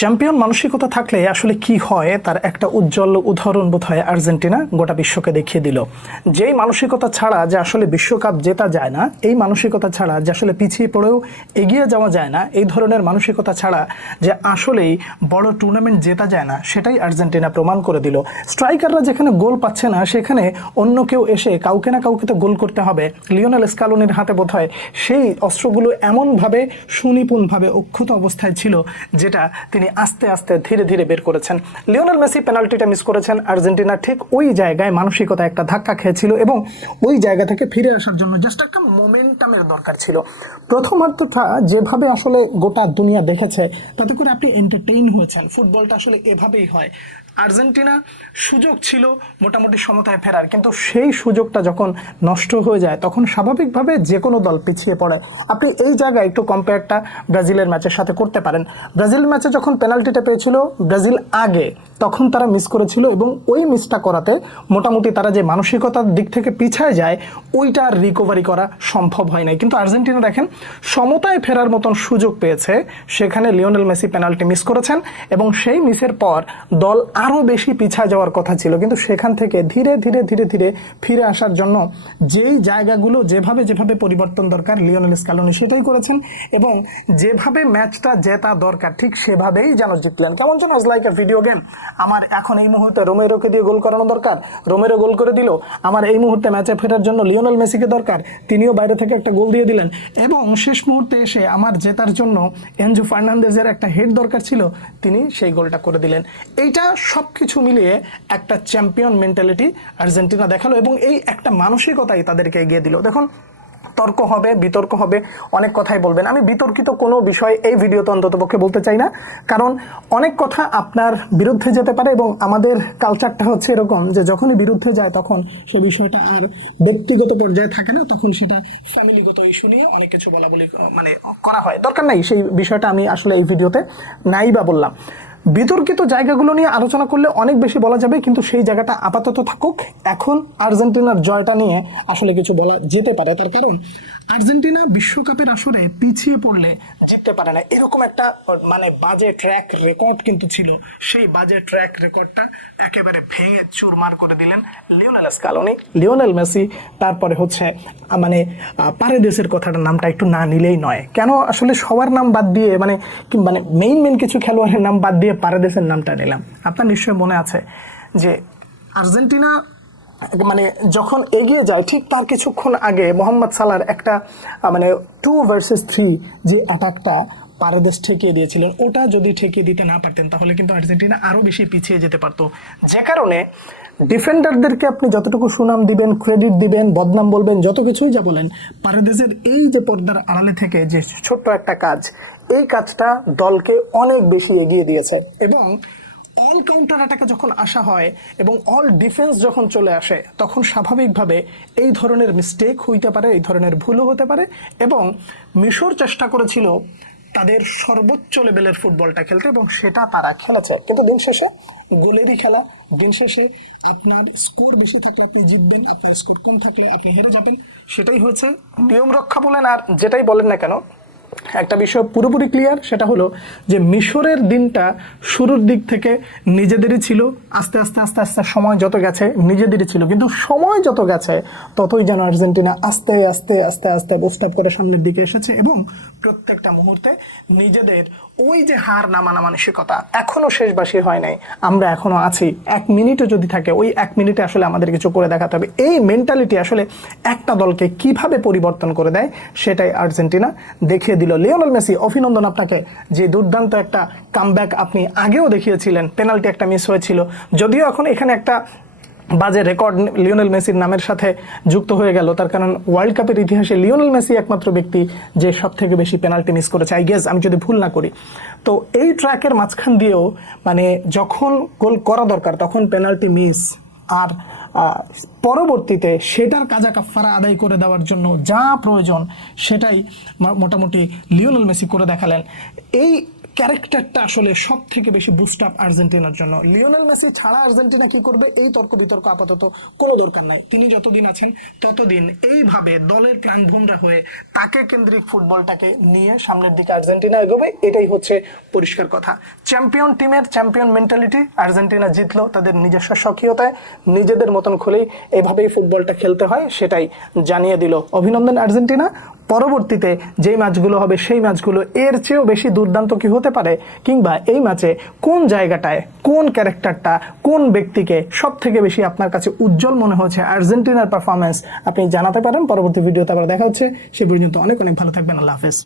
Champion মানসিকতা থাকলে আসলে কি হয় তার একটা উজ্জ্বল উদাহরণ বোধহয় আর্জেন্টিনা গোটা বিশ্বকে দেখিয়ে দিল। যেই মানসিকতা ছাড়া যে আসলে বিশ্বকাপ জেতা যায় না, এই মানসিকতা ছাড়া যে আসলে পিছিয়ে পড়েও এগিয়ে যাওয়া যায় না, এই ধরনের মানসিকতা ছাড়া যে আসলেই বড় টুর্নামেন্ট জেতা যায় না, সেটাই আর্জেন্টিনা প্রমাণ করে দিল। স্ট্রাইকাররা যেখানে গোল পাচ্ছে না, সেখানে অন্য কেউ এসে কাউকে না কাউকে তো গোল করতে হবে। লিওনেল স্কালোনির হাতে বোধহয় সেই অস্ত্রগুলো এমনভাবে সুনিপুণভাবে অক্ষত অবস্থায় ছিল, যেটা তিনি আস্তে আস্তে ধীরে ধীরে বের করেছেন। লিওনেল মেসি পেনাল্টিটা মিস করেছেন, আর্জেন্টিনা ঠিক ওই জায়গায় মানসিকতা একটা ধাক্কা খেয়েছিল এবং ওই জায়গা থেকে ফিরে আসার জন্য জাস্ট একটা মোমেন্টামের দরকার ছিল। প্রথমার্ধটা যেভাবে আসলে গোটা দুনিয়া দেখেছে, তাতে করে আপনি এন্টারটেইন হয়েছেন। ফুটবলটা আসলে এভাবেই হয়। আর্জেন্টিনা সুযোগ ছিল মোটামুটি সমতায় ফেরার, কিন্তু সেই সুযোগটা যখন নষ্ট হয়ে যায় তখন স্বাভাবিকভাবে যে কোনো দল পিছিয়ে পড়ে। আপনি এই জায়গায় একটু কম্পেয়ারটা ব্রাজিলের ম্যাচের সাথে করতে পারেন। ব্রাজিল ম্যাচে যখন পেনাল্টিটা পেয়েছিল ব্রাজিল আগে, তখন তারা মিস করেছিল এবং ওই মিসটা করাতে মোটামুটি তারা যে মানসিকতার দিক থেকে পিছায় যায়, ওইটা আর রিকভারি করা সম্ভব হয় নাই। কিন্তু আর্জেন্টিনা দেখেন সমতায় ফেরার মতন সুযোগ পেয়েছে, সেখানে লিওনেল মেসি পেনাল্টি মিস করেছেন এবং সেই মিসের পর দল আরও বেশি পিছায় যাওয়ার কথা ছিল, কিন্তু সেখান থেকে ধীরে ধীরে ধীরে ধীরে ফিরে আসার জন্য যেই জায়গাগুলো যেভাবে যেভাবে পরিবর্তন দরকার লিওনেল স্কালোনি সেটাই করেছেন এবং যেভাবে ম্যাচটা জেতা দরকার ঠিক সেভাবেই যেন জিতলেন। কেমন যেন is like a video game. আমার এখন এই মুহূর্তে রোমেরোকে দিয়ে গোল করানো দরকার, রোমেরো গোল করে দিল। আমার এই মুহূর্তে ম্যাচে ফেরার জন্য লিওনেল মেসিকে দরকার, তিনিও বাইরে থেকে একটা গোল দিয়ে দিলেন। এবং শেষ মুহূর্তে এসে আমার জেতার জন্য এনজো ফার্নান্দেজের একটা হেড দরকার ছিল, তিনি সেই গোলটা করে দিলেন। এইটা সব কিছু মিলিয়ে একটা চ্যাম্পিয়ন মেন্টালিটি আর্জেন্টিনা দেখালো এবং এই একটা মানসিকতাই তাদেরকে এগিয়ে দিল। দেখুন, তর্ক হবে, বিতর্ক হবে, অনেক কথাই বলবেন। আমি বিতর্কিত কোনো বিষয় এই ভিডিওতে অন্ততপক্ষে বলতে চাই না, কারণ অনেক কথা আপনার বিরুদ্ধে যেতে পারে এবং আমাদের কালচারটা হচ্ছে এরকম যে যখনই বিরুদ্ধে যায় তখন সে বিষয়টা আর ব্যক্তিগত পর্যায়ে থাকে না, তখন সেটা ফ্যামিলিগত ইস্যু নিয়ে অনেক কিছু বলা বলি করা হয়। দরকার নাই সেই বিষয়টা আমি আসলে এই ভিডিওতে নাই বা বললাম। বিতর্কিত জায়গাগুলো নিয়ে আলোচনা করলে অনেক বেশি বলা যাবে, কিন্তু সেই জায়গাটা আপাতত থাকুক। এখন আর্জেন্টিনার জয়টা নিয়ে আসলে কিছু বলা যেতে পারে, তার কারণ আর্জেন্টিনা বিশ্বকাপের আসরে পিছিয়ে পড়লে জিততে পারে না, এরকম একটা বাজে ট্র্যাক রেকর্ড কিন্তু ছিল। সেই বাজে ট্র্যাক রেকর্ডটা একেবারে ভেঙে চুরমার করে দিলেন লিওনেল স্কালোনি, লিওনেল মেসি। তারপরে হচ্ছে পারেদেসের কথাটার নামটা একটু না নিলেই নয়। কেন আসলে সবার নাম বাদ দিয়ে মেইন কিছু খেলোয়াড়ের নাম বাদ দিয়ে পারেদেসের নামটা নিলাম? আপনার নিশ্চয়ই মনে আছে যে আর্জেন্টিনা যখন এগিয়ে যায় ঠিক তার কিছুক্ষণ আগে মোহাম্মদ সালাহর একটা 2 ভার্সেস 3 যে অ্যাটাকটা পারেদেস ঠেকিয়ে দিয়েছিলেন, ওটা যদি ঠেকিয়ে দিতে না পারতেন তাহলে কিন্তু আর্জেন্টিনা আরও বেশি পিছিয়ে যেতে পারতো। যে কারণে ডিফেন্ডারদেরকে আপনি যতটুকু সুনাম দিবেন, ক্রেডিট দিবেন, বদনাম বলবেন, যত কিছুই যা বলেন, পারেদেসের এই যে পর্দার আড়ালে থেকে যে ছোট্ট একটা কাজ, এই কাজটা দলকে অনেক বেশি এগিয়ে দিয়েছে। এবং অল কাউন্টার অ্যাটাকে যখন আসা হয় এবং অল ডিফেন্স যখন চলে আসে, তখন স্বাভাবিকভাবে এই ধরনের মিস্টেক হইতে পারে, এই ধরনের ভুলও হতে পারে। এবং মিশর চেষ্টা করেছিল তাদের সর্বোচ্চ লেভেলের ফুটবলটা খেলতে এবং সেটা তারা খেলেছে, কিন্তু দিন শেষে গোলেরই খেলা। দিন শেষে আপনার স্কোর বেশি থাকলে আপনি জিতবেন, আপনার স্কোর কম থাকলে আপনি হেরে যাবেন, সেটাই হয়েছে। নিয়ম রক্ষা বলেন আর যেটাই বলেন না কেন, একটা বিষয় পুরোপুরি ক্লিয়ার, সেটা হলো যে মিশরের দিনটা শুরুর দিক থেকে নিজেদেরই ছিল, আস্তে আস্তে আস্তে আস্তে সময় যত গেছে নিজেদেরই ছিল, কিন্তু সময় যত গেছে ততই যেন আর্জেন্টিনা আস্তে আস্তে আস্তে আস্তে বুস্ট আপ করে সামনের দিকে এসেছে এবং প্রত্যেকটা মুহূর্তে নিজেদের ওই যে হার নামানো মানসিকতা এখনো শেষবাসী হয় নাই, আমরা এখনো আছি। 1 মিনিটও যদি থাকে, ওই 1 মিনিটে আসলে আমাদের কিছু করে দেখাতে হবে। এই মেন্টালিটি আসলে একটা দলকে কিভাবে পরিবর্তন করে দেয়, সেটাই আর্জেন্টিনা দেখিয়ে দিল। লিওনেল মেসি, অভিনন্দন আপনাকে, যে দুর্দান্ত একটা কামব্যাক আপনি আগেও দেখিয়েছিলেন। পেনাল্টি একটা মিস হয়েছিল, যদিও এখন এখানে একটা বাজে রেকর্ড লিওনেল মেসির নামের সাথে যুক্ত হয়ে গেল, তার কারণ ওয়ার্ল্ড কাপের ইতিহাসে লিওনেল মেসি একমাত্র ব্যক্তি যে সব থেকে বেশি পেনাল্টি মিস করেছে, আই গেস, আমি যদি ভুল না করি। তো এই ট্র্যাকের মাঝখান দিয়েও যখন গোল করা দরকার তখন পেনাল্টি মিস, আর পরবর্তীতে সেটার কাজা কাফারা আদায় করে দেওয়ার জন্য যা প্রয়োজন সেটাই মোটামুটি লিওনেল মেসি করে দেখালেন। এই ক্যারেক্টারটা আসলে সব থেকে বেশি বুস্ট আপ আর্জেন্টিনার জন্য। লিওনেল মেসি ছাড়া আর্জেন্টিনা কি করবে এই তর্ক বিতর্ক আপাতত কোনো দরকার নাই। তিনি যতদিন আছেন ততদিন এইভাবে দলের প্রাণভোমরা হয়ে তাকে কেন্দ্রিক ফুটবলটাকে নিয়ে সামনের দিকে আর্জেন্টিনা এগোবে, এটাই হচ্ছে পরিষ্কার কথা। চ্যাম্পিয়ন টিমের চ্যাম্পিয়ন মেন্টালিটি, আর্জেন্টিনা জিতলো তাদের নিজস্ব স্বকীয়তায় নিজেদের মতন খুলেই এইভাবেই ফুটবলটা খেলতে হয় সেটাই জানিয়ে দিল। অভিনন্দন আর্জেন্টিনা। পরবর্তীতে যেই ম্যাচগুলো হবে সেই ম্যাচগুলো এর চেয়েও বেশি দুর্দান্ত কি হতে পারে, কিংবা এই ম্যাচে কোন জায়গাটায় কোন ক্যারেক্টারটা কোন ব্যক্তিকে সব থেকে বেশি আপনার কাছে উজ্জ্বল মনে হয়েছে আর্জেন্টিনার পারফরমেন্স, আপনি জানাতে পারেন। পরবর্তী ভিডিওতে আবার দেখা হচ্ছে, সে পর্যন্ত অনেক অনেক ভালো থাকবেন। আল্লাহ হাফেজ।